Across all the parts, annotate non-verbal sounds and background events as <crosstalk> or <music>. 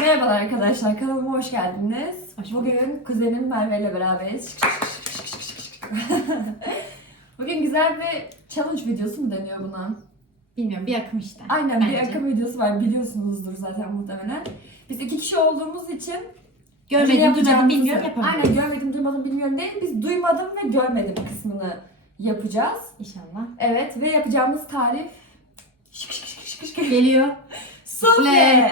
Merhabalar arkadaşlar, kanalıma hoş geldiniz. Hoş. Bugün kuzenim Merve ile beraberiz. <laughs> Bugün güzel bir challenge videosu mu deniyor buna? Bilmiyorum bir akım işte. Aynen bir Bence. akım videosu var biliyorsunuzdur zaten muhtemelen. Biz iki kişi olduğumuz için Görmedim, duymadım, bilmiyorum yapamıyorum. Aynen görmedim, duymadım, bilmiyorum değil. Biz duymadım ve görmedim kısmını yapacağız. İnşallah. Evet ve yapacağımız tarif şık şık şık şık şık Geliyor. <laughs> Sufle.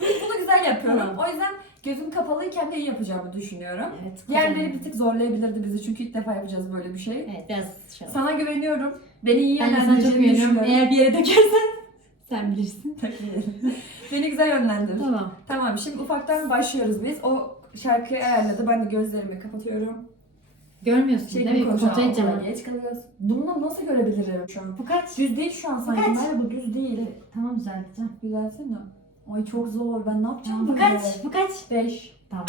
Bunu güzel yapıyorum. O yüzden gözüm kapalıyken de iyi yapacağımı düşünüyorum. Evet. Diğerleri bir tık zorlayabilirdi bizi çünkü ilk defa yapacağız böyle bir şey. Evet biraz şey. Sana güveniyorum. Beni iyi Ben de sana çok yönlendireceğini güveniyorum. düşünüyorum. Eğer bir yere dökersen <laughs> sen bilirsin. Beni güzel yönlendir. Tamam. Tamam şimdi ufaktan başlıyoruz biz. O şarkıyı ayarladı. Ben de gözlerimi kapatıyorum. Görmüyorsun Şey değil mi? Edeceğim. Okula geç kalıyoruz. Bunu nasıl görebilirim şu an? Bu kaç? Düz değil şu an sanki. kaç? Merhaba bu düz değil. Tamam düzelteceğim. Güzelsene. Ay çok zor. Ben ne yapacağım? Bu kaç? Bu kaç? 5. Tamam.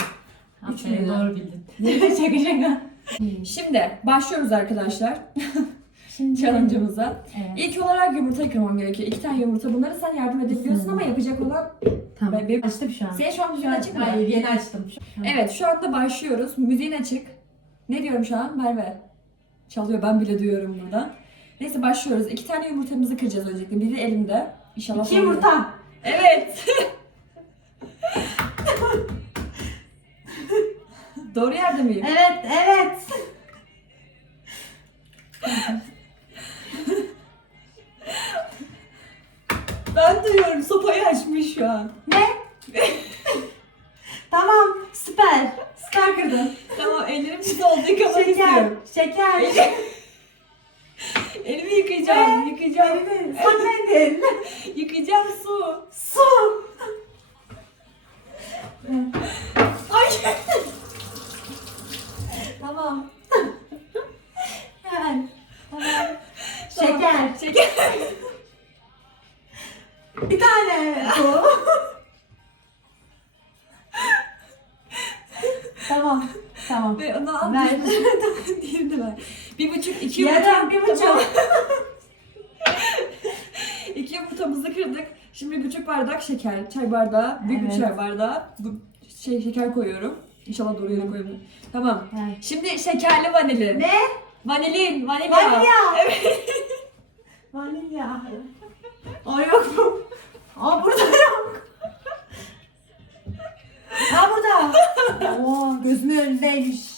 Aferin, doğru bildin. <laughs> şaka şaka. Şimdi başlıyoruz arkadaşlar Şimdi challenge'ımıza. Evet. İlk olarak yumurta kırmam gerekiyor. İki tane yumurta. Bunları sen yardım edebiliyorsun ama yapacak olan... Tamam. Ben- benim- Açtım şu an. Senin şu an müziğin açık mı? Hayır yeni açtım. Şu an. Evet şu anda başlıyoruz. Müziğin açık. Ne diyorum şu an? Merve. Çalıyor ben bile duyuyorum burada. Neyse başlıyoruz. İki tane yumurtamızı kıracağız öncelikle. Biri elimde. İnşallah. İki yumurta. Evet. <laughs> Doğru yerde miyim? Evet evet. Ben duyuyorum. Sopayı açmış şu an. Ne? <laughs> tamam süper. Süper kırdın. Tamam ellerim pis oldu. Yıkamak Şeker. istiyorum. Şeker. Elim- <laughs> Elimi yıkayacağım. Yıkayacağım. Sak mendil. <laughs> Yıkayacağım su. Su. Ay. Tamam. <laughs> Hemen. Tamam. Tamam. Şeker. Şeker. Bir tane. Bu. Tamam. Ve onu al. Ver. <laughs> Diğerini ver. Bir buçuk, iki yumurta. bir buçuk. Tamam. <laughs> iki yumurtamızı kırdık. Şimdi bir buçuk bardak şeker. Çay bardağı. Bir Evet. çay bardağı. Bu şey şeker koyuyorum. İnşallah doğru yere koyuyorum. Tamam. Evet. Şimdi şekerli vanilin. Ne? Vanilin, vanilya. Vanilya. <laughs> Evet. Vanilya. Aa yok mu? Aa burada yok. Aa burada. Gözümün önündeymiş.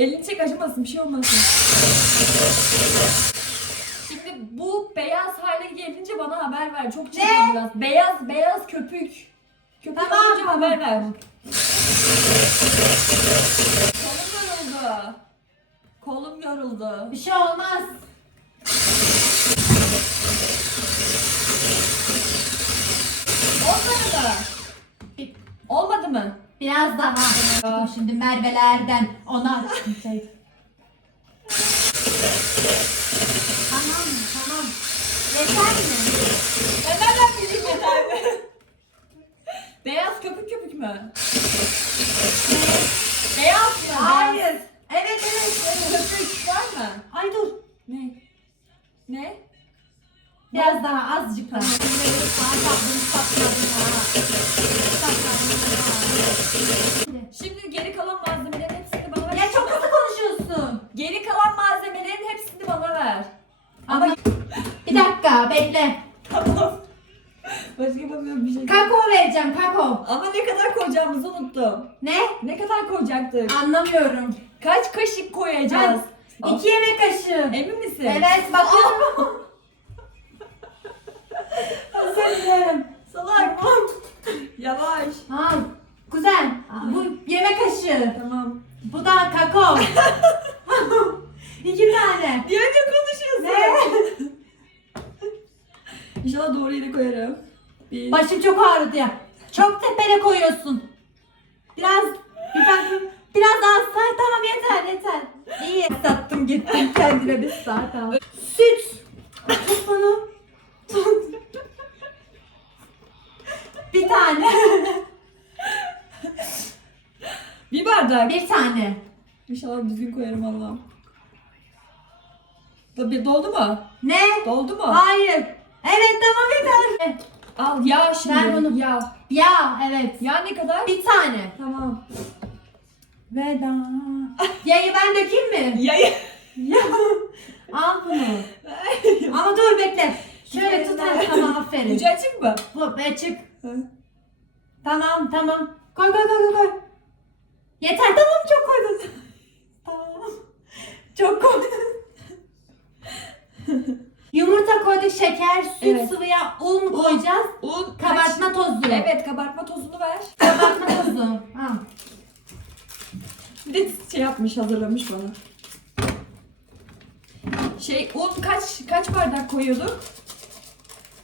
Elini çek acımasın bir şey olmasın. Şimdi bu beyaz hale gelince bana haber ver. Çok çirkin biraz. Beyaz beyaz köpük. Köpük Tamam, olunca tamam. haber ver. Kolum yoruldu. Kolum yoruldu. Bir şey olmaz. Olmadı mı? Olmadı mı? Biraz daha. Şimdi Merve'lerden ona şey. tamam tamam. Yeter mi? Ben nereden bileyim yeter mi? Beyaz köpük köpük mü? Beyaz mı? Hayır. Evet evet. evet. Köpük var mı? Ay dur. Ne? Ne? Biraz daha azıcık daha. Patladım patladım ha. Patladım ha. Şimdi geri kalan malzemelerin hepsini bana ver. Ya çok hızlı konuşuyorsun. Geri kalan malzemelerin hepsini bana ver. Ama bir yumurta. Bekle. Tamam. Başka yapamıyorum bir şey. Kakao vereceğim kakao. Ama ne kadar koyacağımızı unuttum. Ne? Ne kadar koyacaktık? Anlamıyorum. Kaç kaşık koyacağız? Ben iki yemek kaşığı. Emin misin? Evet bakıyorum. Özür dilerim. Salak. Yavaş. Ha, güzel. Bu yemek kaşığı. Tamam. Bu da kakao. <laughs> İki tane. Niye önce konuşuyorsun? Ne? İnşallah doğru yere koyarım. Bir. Başım çok ağrıdı ya. Çok tepele koyuyorsun. Biraz, bir bak, biraz az say. Tamam yeter yeter. İyi. Sattım gittim kendime bir saat al. Süt. Tut bunu. Tut. Bir tane. Bir bardak. Bir tane. İnşallah düzgün koyarım Allah'ım. Doldu mu? Ne? Doldu mu? Hayır. Evet tamam yeter. Al yağ şimdi. Ver bunu. Yağ. Ya evet. Yağ ne kadar? Bir tane. Tamam. Veda. <laughs> Yayı ben dökeyim mi? Yağı. Ya. Al bunu. <laughs> Ama dur bekle. Şöyle tut Üzerinden. tamam aferin. Ucu açık mı? Bu be çık. Tamam tamam. Koy koy koy koy, koy. Yeter tamam çok koydun. <laughs> Tamam. Çok koydun. Yumurta koyduk, şeker, süt, Evet. sıvı yağ, un koyacağız? Un. Kabartma tozu. Evet kabartma tozunu ver. Kabartma tozu. <laughs> Ha. Bir de şey yapmış hazırlamış bana. Şey un kaç kaç bardak koyuyorduk?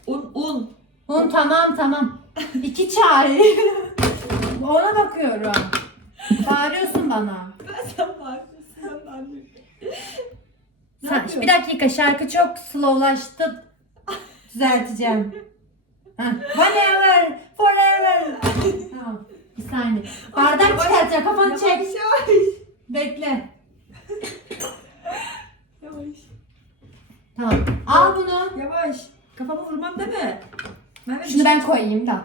Un un. Un tamam tamam. İki çay. <laughs> Ona bakıyorum. Bağırıyorsun bana. Ben sen varsın sen varsın. Yapıyorsun? bir dakika şarkı çok slowlaştı. Düzelteceğim. Whenever, forever. tamam. Bir saniye. Bardak çıkartacak kafanı Yavaş, çek. Yavaş Bekle. yavaş. Tamam. Al bunu. Yavaş. Kafamı vurmam değil mi? Mehmet, Şunu ben koyayım da.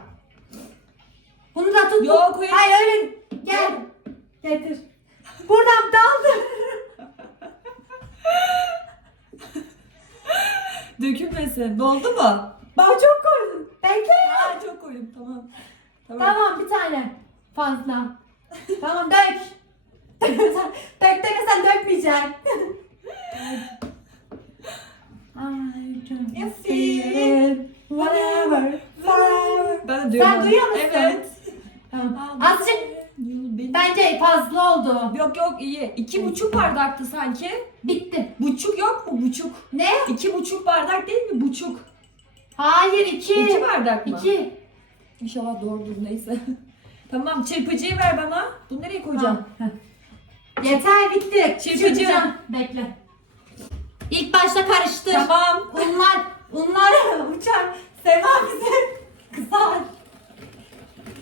Bunu da tut. Yok, koyayım. Hayır öyle. Gel. Getir. Buradan daldır. <laughs> Dökülmesin. Doldu mu? Bak çok koydun. Bekle. Aa, çok koydum tamam. Tamam. Tamam bir tane. Fazla. tamam dök. dök demesen dökmeyeceksin. I don't You feel it, whatever, forever. Ben. Sen duyuyor musun? Evet. Tamam. Azıcık bence fazla oldu. Yok yok iyi. İki buçuk bardaktı sanki. Bitti. Buçuk yok mu buçuk? Ne? İki buçuk bardak değil mi buçuk? Hayır iki. İki bardak mı? İki. İnşallah doğrudur neyse. <laughs> tamam çırpıcıyı ver bana. Bunu nereye koyacağım? Yeter bitti. Çırpacağım. Bekle. İlk başta karıştır. Tamam. Unlar, unlar <laughs> uçar. Sema bize kızar.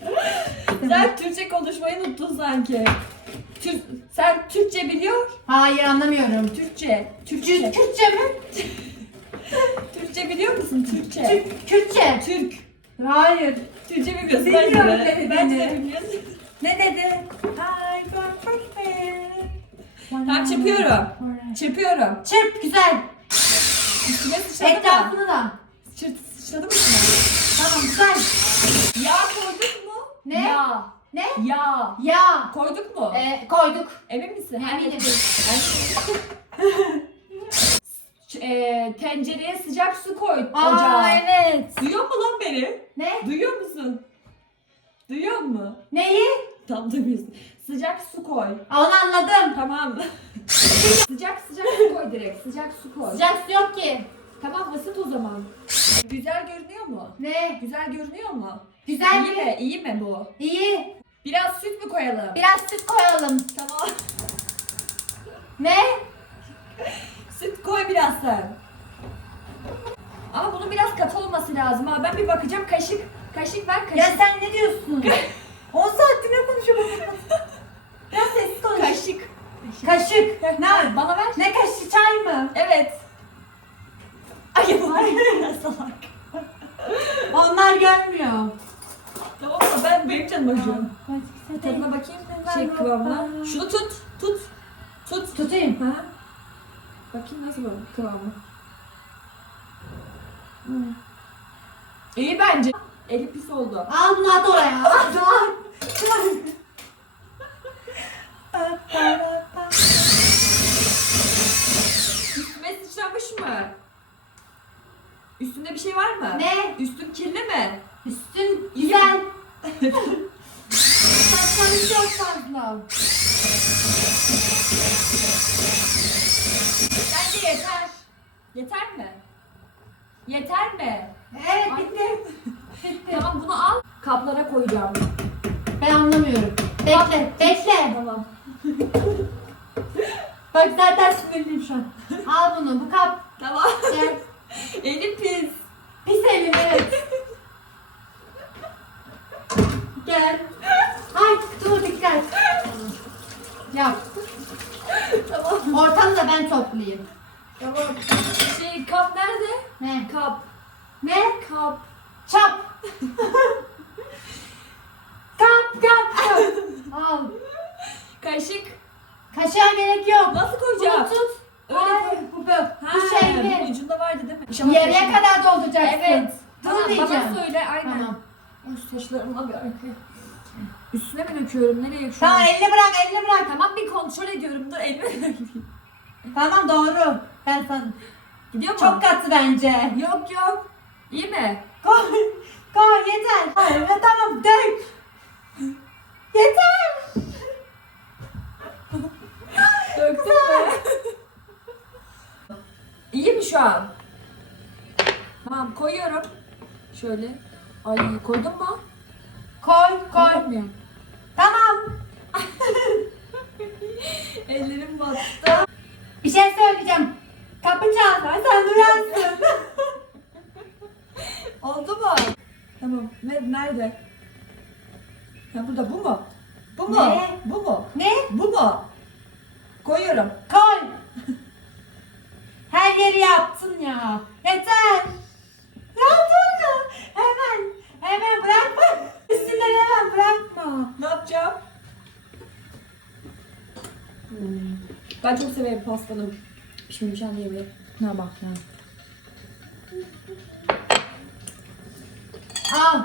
<laughs> Sen Türkçe konuşmayı unuttun sanki. Türk, sen Türkçe biliyor. Hayır anlamıyorum. Türkçe. Türkçe, Türkçe. Kürtçe mi? <laughs> Türkçe biliyor musun Türkçe? Türk, Kürtçe. Türk. Hayır. Türkçe bilmiyorsun Bilmiyorum bence de. dediğini. Bence de bilmiyorsun. Ne dedi? I got prepared. Tamam çırpıyorum. Çırpıyorum. Çırp güzel. Üstüne sıçradı mı? Etrafını da. Çırt, sıçradı mı üstüne? Tamam güzel. Yağ koyduk mu? Ne? Yağ. Ne? Yağ. Ya. Koyduk mu? E, koyduk. Emin misin? Eminim. Ç- <laughs> e, tencereye sıcak su koy Aa ocağa. evet. Duyuyor mu lan beni? Ne? Duyuyor musun? Duyuyor mu? Neyi? Tam duymuyorsun. Sıcak su koy. Onu anladım. Tamam. <laughs> sıcak sıcak su koy direkt. Sıcak su koy. Sıcak su yok ki. Tamam ısıt o zaman. Güzel görünüyor mu? Ne? Güzel görünüyor mu? Güzel İyi mi? mi? İyi mi bu? İyi. Biraz süt mü koyalım? Biraz süt koyalım. Tamam. Ne? Süt koy biraz sen. Ama bunun biraz katı olması lazım ha. Ben bir bakacağım. Kaşık. Kaşık ver kaşık. Ya sen ne diyorsun? 10 saattir ne konuşuyorsun? Biraz sessiz konuş. Kaşık. Kaşık. Ne? Bana ver. Ne kaşığı çay mı? Evet. Ay bu salak. Onlar görmüyor. Tamam mı? Ben benim canım acıyor. Tadına bakayım. Şey kıvamına. Şunu tut. Tut. Tut. Tutayım. Ha? Bakayım nasıl bu kıvamı. İyi bence. Eli pis oldu. Al bunu at oraya. <laughs> At, at. Üstüme sıçramış mı? Üstünde bir şey var mı? Ne? Üstün kirli mi? Üstün güzel. Saçların çok fazla. Bence yeter. Yeter mi? Yeter mi? Evet bitti. Bitti. Tamam bunu al. Kaplara koyacağım. Ben anlamıyorum. Bekle, bekle. Tamam. Bak zaten sinirliyim şu an. Al bunu, bu kap. Tamam. Gel. Elim pis. Pis elim evet. Gel. Ay dur dikkat. Yap. Tamam. Ortamı da ben toplayayım. Tamam. Şey kap nerede? Ne? Kap. Ne? Kap. Çap. kap kap kap. Al. Kaşık. Kaşığa gerek yok. Nasıl Bunu koyacağım? tut. Öyle koy. bu bu. Ha, Bu şey mi? ucunda vardı değil mi? Kaşık- kadar dolduracaksın. Evet. Dur Tamam diyeceğim. bana söyle aynen. Tamam. Üst saçlarıma bir arkaya. Üstüne mi döküyorum? Nereye şu Tamam elini bırak elini bırak. Tamam bir kontrol ediyorum. Dur elime Tamam doğru. Ben sana. Gidiyor mu? Çok katı bence. Yok yok. İyi mi? Koy. Koy yeter. Hayır ya tamam dök. Yeter. Döktüm mü? İyi mi şu an? Tamam koyuyorum. Şöyle. Ay koydun mu? Koy koy. Koymuyorum. Tamam. <laughs> Ellerim battı. Bir şey söyleyeceğim. Kapı çaldı. Sen duyarsın. <laughs> Oldu mu? Tamam. Ne, nerede? Ha burada bu mu? Bu mu? Ne? Bu mu? ne? Bu mu? Koyuyorum. Koy. Her yeri yaptın ya. Yeter. Yaptın mı? Hemen. Hemen bırakma. Üstünden hemen bırakma. Ne yapacağım? Hmm. Ben çok severim pastanı. Pişmemiş anlayabilirim. Ne bak ya. Al.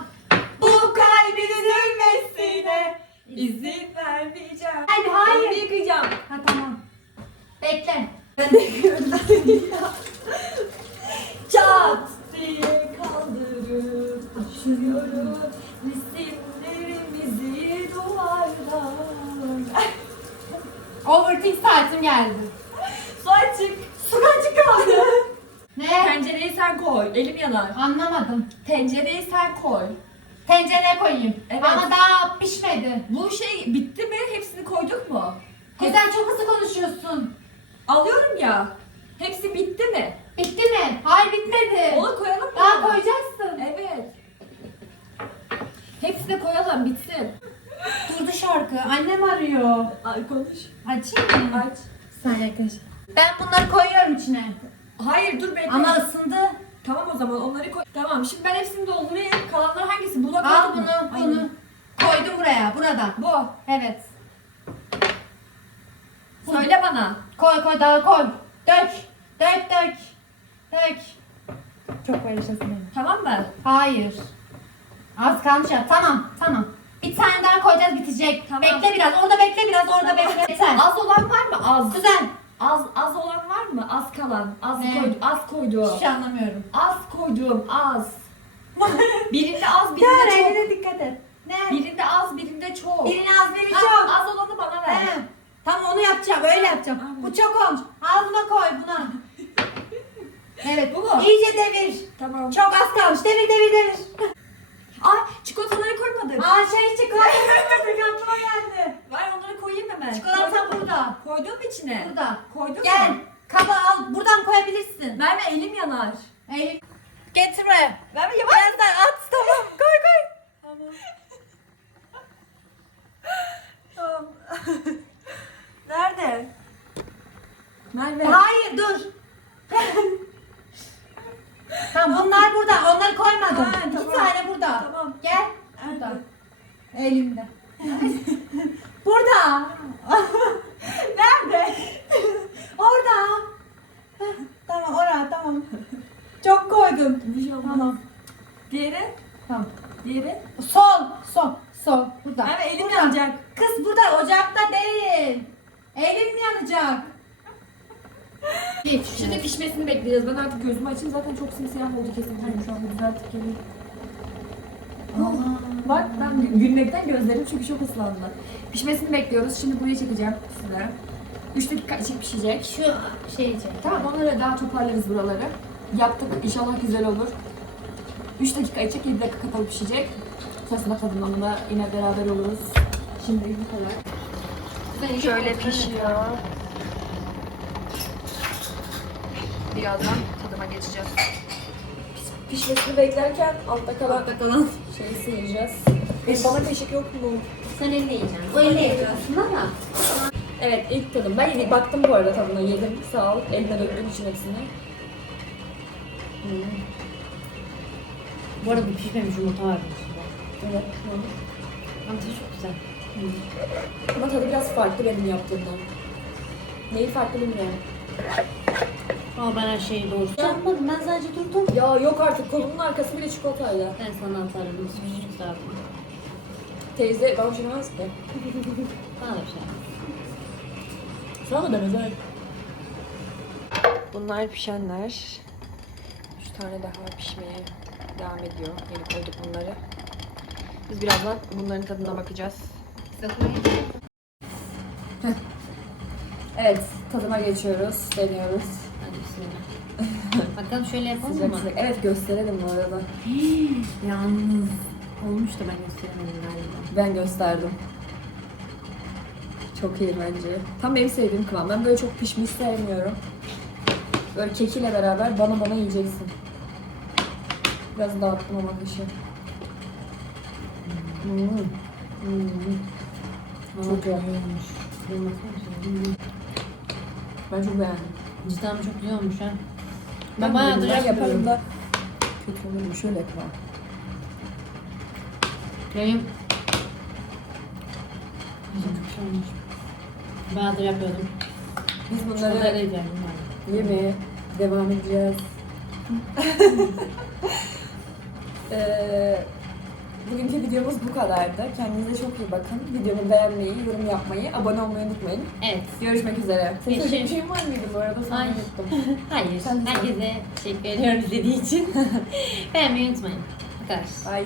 Overthink saatim geldi. Su açık. Su açık kaldı. <laughs> Ne? Tencereyi sen koy. Elim yanar. Anlamadım. Tencereyi sen koy. Tencereye koyayım. Evet. Ama daha pişmedi. Bu şey bitti mi? Hepsini koyduk mu? Güzel çok hızlı konuşuyorsun. Alıyorum ya. Hepsi bitti mi? Bitti mi? Hayır bitmedi. Onu koyalım mı? Daha koyacaksın. Evet. Hepsini koyalım bitsin. <laughs> Şarkı. Annem arıyor. Ay konuş. Açayım mı? Aç. Saniye arkadaşlar. Ben bunları koyuyorum içine. Hayır dur bekle. Ama ısındı. Tamam o zaman onları koy. Tamam şimdi ben hepsini doldurayım. Kalanlar hangisi? Buna Al koydum. bunu, Aynen. bunu. Koydum buraya, burada. Bu. Evet. Söyle bana. Koy koy daha koy. Dök. Dök dök. Dök. Çok karışasın benim. Tamam mı? Hayır. Az kalmış ya. Tamam, tamam. Bir tane daha koyacağız bitecek. Tamam. Bekle biraz. Orada bekle biraz. Orada bekle. Yeter. Az olan var mı? Az. Güzel. Az az olan var mı? Az kalan. Az Ne? koydum. Az koydum. Hiç şey anlamıyorum. Az koydum. Az. <laughs> birinde az, birinde çok. dikkat et. Ne? Birinde az, birinde çok. Birini az biri Ha, çok. Az olanı bana ver. He. Tamam onu yapacağım. Öyle yapacağım. Aynen. Bu çok olmuş. Al buna koy buna. <laughs> Evet. Bu mu? İyice devir. Tamam. Çok az kalmış. Devir devir devir. Ay çikolataları koymadım. Aa şey çikolata koymadık. Aklıma geldi. Ver onları koyayım hemen. Çikolata burada. Koydum mu içine? Burada. Koydum Gel. mu? Kaba al. Buradan koyabilirsin. Merve elim yanar. Eylül. Getir buraya. Merve yavaş. Birazdan at. Tamam. Koy koy. Tamam. tamam. Nerede? Merve. Hayır dur. tamam bunlar burada. Onları koymadım. Ha, İki tamam. tane burada. Tamam. Gel. Burada. Elimde. burada. Nerede? Orada. tamam orada tamam. Çok koy. koydum. Bir şey olmaz. Tamam. Diğeri? Tamam. Diğeri? Sol, sol, sol. Burada. Merve elim Burada. yanacak. Kız burada ocakta değil. Elim yanacak. Geç. Şimdi pişmesini bekleyeceğiz. Ben artık gözümü açayım. Zaten çok simsiyah oldu kesin. Şu an güzel tık geliyor. Bak ben gü- gülmekten gözlerim çünkü çok ıslandı. Pişmesini bekliyoruz. Şimdi buraya çekeceğim size. 3 dakika içi pişecek. Şu şey için. Tamam onları daha toparlarız buraları. Yaptık inşallah güzel olur. 3 dakika içecek, 7 dakika kapalı pişecek. Sonrasında tadımlamada yine beraber oluruz. Şimdi bu kadar. Şöyle pişiyor. Birazdan tadıma geçeceğiz. Piş- Pişmesini beklerken altta kalan, altta kalan şeyi sıyıracağız. E, bana kaşık yok mu? Sen elle yiyeceksin. O elle yapıyorsun ama. Evet ilk tadım. Ben yedim, baktım bu arada tadına yedim. Sağ ol. Eline döktüğün için hepsini. Bu arada bu pişmemiş yumurta var. Evet. Ama tadı çok güzel. Ama tadı biraz farklı benim yaptığımdan. Neyi farklı bilmiyorum. Ama ben her şeyi doğru yapmadım. Ben sadece durdum. Ya yok artık kolumun <laughs> arkası bile çikolatayla. Ben sana atarım. Şey sardım. Teyze bana düşünemez ki. <laughs> Bana da bir şey. Sana da evet. Bunlar pişenler. Üç tane daha pişmeye devam ediyor. Yeni koyduk bunları. Biz birazdan bunların tadına bakacağız. Evet, tadıma geçiyoruz, deniyoruz. Hadi bismillah. Bakalım şöyle yapalım Sıcak mı? sıcak. Evet, gösterelim bu arada. <gasps> Yalnız olmuş da ben gösteremedim galiba. Ben gösterdim. Çok iyi bence. Tam benim sevdiğim kıvam. Ben böyle çok pişmiş sevmiyorum. Böyle kekiyle beraber bana bana yiyeceksin. Biraz dağıttım ama dışı. Hmm. Hmm. Çok iyi. olmuş. Ben çok beğendim. Cidden çok güzel olmuş ha. Ben, Ben bayağıdır yaparım da kötü olur mu? Şöyle kıvam. Benim güzel. Bayağıdır yapıyordum. Biz bunları. Yemeğe devam edeceğiz. Eee, <laughs> bugünkü videomuz bu kadardı. Kendinize çok iyi bakın. Videomu beğenmeyi, yorum yapmayı, abone olmayı unutmayın. Evet. Görüşmek üzere. Senin Teşekkür- söyleyeceğin bir şeyin var mıydı bu arada? Sana Ay. unuttum. <laughs> Hayır. Sen de- Herkese teşekkür ediyorum izlediği için. <laughs> Beğenmeyi unutmayın. Arkadaşlar. Bye.